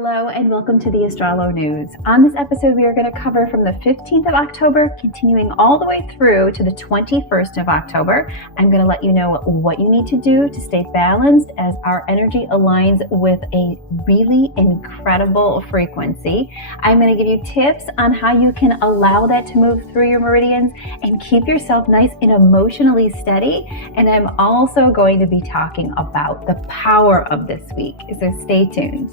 Hello and welcome to the AstroloNEWS. On this episode, we are going to cover from the 15th of October, continuing all the way through to the 21st of October. I'm going to let you know what you need to do to stay balanced as our energy aligns with a really incredible frequency. I'm going to give you tips on how you can allow that to move through your meridians and keep yourself nice and emotionally steady. And I'm also going to be talking about the power of this week, so stay tuned.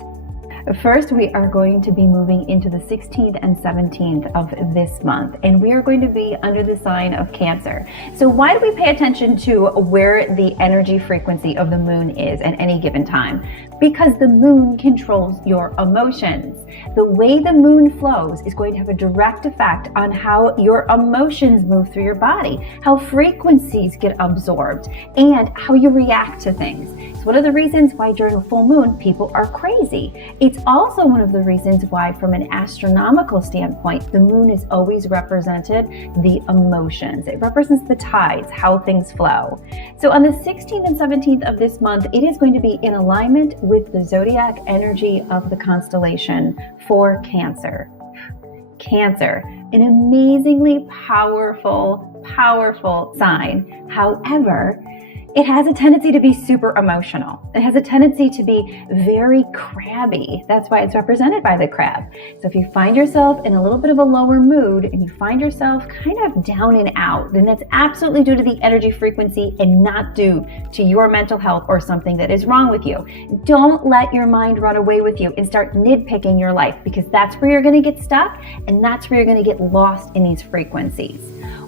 First, we are going to be moving into the 16th and 17th of this month, and we are going to be under the sign of Cancer. So why do we pay attention to where the energy frequency of the moon is at any given time? Because the moon controls your emotions. The way the moon flows is going to have a direct effect on how your emotions move through your body, how frequencies get absorbed, and how you react to things. It's one of the reasons why during a full moon, people are crazy. It's also one of the reasons why, from an astronomical standpoint, the moon is always represented the emotions. It represents the tides, how things flow. So on the 16th and 17th of this month, it is going to be in alignment with the zodiac energy of the constellation for Cancer. Cancer, an amazingly powerful sign. However, it has a tendency to be super emotional. It has a tendency to be very crabby. That's why it's represented by the crab. So if you find yourself in a little bit of a lower mood and you find yourself kind of down and out, then that's absolutely due to the energy frequency and not due to your mental health or something that is wrong with you. Don't let your mind run away with you and start nitpicking your life, because that's where you're going to get stuck and that's where you're going to get lost in these frequencies.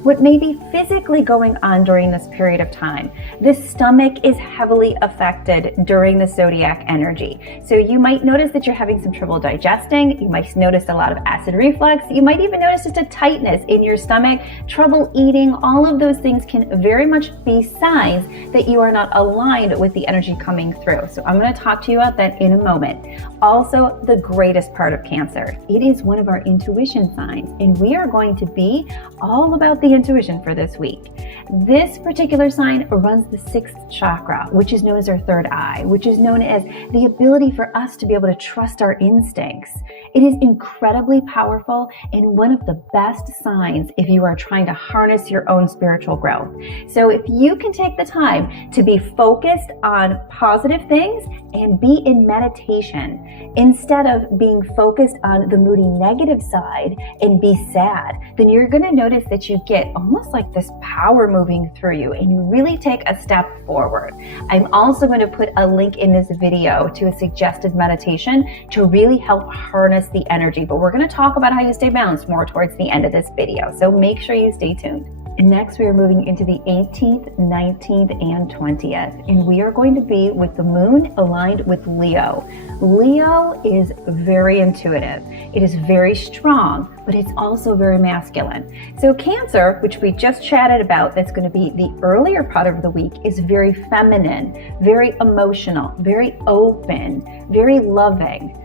What may be physically going on during this period of time? The stomach is heavily affected during the zodiac energy. So you might notice that you're having some trouble digesting. You might notice a lot of acid reflux. You might even notice just a tightness in your stomach, trouble eating. All of those things can very much be signs that you are not aligned with the energy coming through. So I'm going to talk to you about that in a moment. Also, the greatest part of Cancer, it is one of our intuition signs, and we are going to be all about the intuition for this week. This particular sign runs the 6th chakra, which is known as our third eye, which is known as the ability for us to be able to trust our instincts. It is incredibly powerful and one of the best signs if you are trying to harness your own spiritual growth. So if you can take the time to be focused on positive things and be in meditation instead of being focused on the moody negative side and be sad, then you're going to notice that you get almost like this power moving through you and you really take a step forward. I'm also going to put a link in this video to a suggested meditation to really help harness the energy, but we're going to talk about how you stay balanced more towards the end of this video, so make sure you stay tuned. And next we are moving into the 18th, 19th, and 20th, and we are going to be with the moon aligned with Leo. Leo is very intuitive. It is very strong, but it's also very masculine. So Cancer, which we just chatted about, that's going to be the earlier part of the week, is very feminine, very emotional, very open, very loving.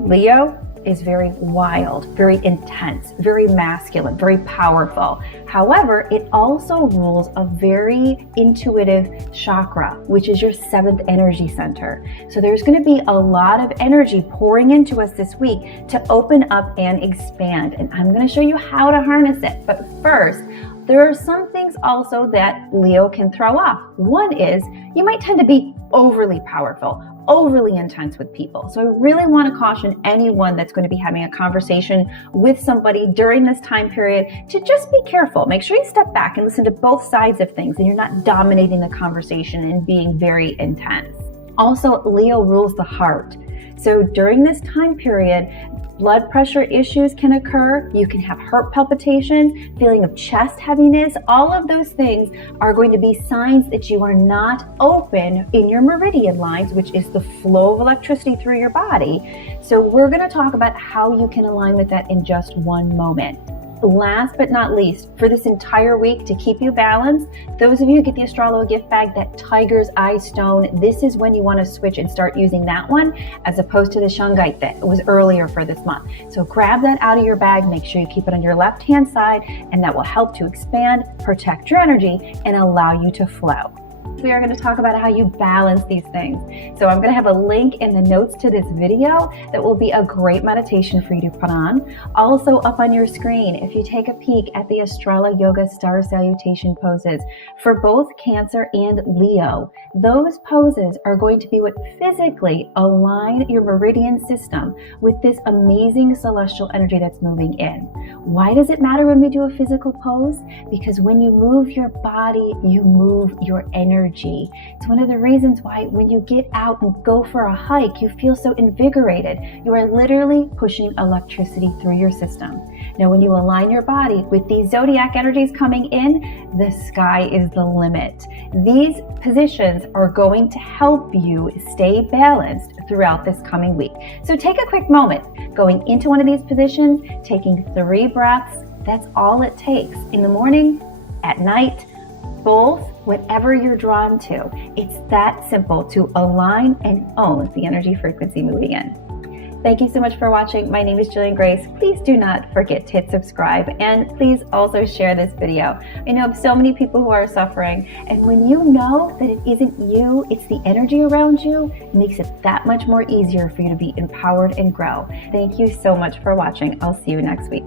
Leo is very wild, very intense, very masculine, very powerful. However, it also rules a very intuitive chakra, which is your 7th energy center. So there's going to be a lot of energy pouring into us this week to open up and expand. And I'm going to show you how to harness it. But first, there are some things also that Leo can throw off. One is you might tend to be overly powerful, overly intense with people. So I really want to caution anyone that's going to be having a conversation with somebody during this time period to just be careful. Make sure you step back and listen to both sides of things and you're not dominating the conversation and being very intense. Also, Leo rules the heart. So during this time period, blood pressure issues can occur. You can have heart palpitations, feeling of chest heaviness. All of those things are going to be signs that you are not open in your meridian lines, which is the flow of electricity through your body. So we're going to talk about how you can align with that in just one moment. Last but not least, for this entire week, to keep you balanced, those of you who get the Astrolo gift bag, that Tiger's Eye stone, this is when you want to switch and start using that one as opposed to the shungite that was earlier for this month. So grab that out of your bag, make sure you keep it on your left-hand side, and that will help to expand, protect your energy, and allow you to flow. We are going to talk about how you balance these things. So I'm going to have a link in the notes to this video that will be a great meditation for you to put on. Also up on your screen, if you take a peek at the AstroloYOGA star salutation poses for both Cancer and Leo, those poses are going to be what physically align your meridian system with this amazing celestial energy that's moving in. Why does it matter when we do a physical pose? Because when you move your body, you move your energy. It's one of the reasons why when you get out and go for a hike, you feel so invigorated. You are literally pushing electricity through your system. Now, when you align your body with these zodiac energies coming in, the sky is the limit. These positions are going to help you stay balanced throughout this coming week. So take a quick moment going into one of these positions, taking 3 breaths. That's all it takes. In the morning, at night, both, whatever you're drawn to. It's that simple to align and own the energy frequency moving in. Thank you so much for watching. My name is Jillian Grace. Please do not forget to hit subscribe, and please also share this video. I know of so many people who are suffering, and when you know that it isn't you, it's the energy around you, it makes it that much more easier for you to be empowered and grow. Thank you so much for watching. I'll see you next week.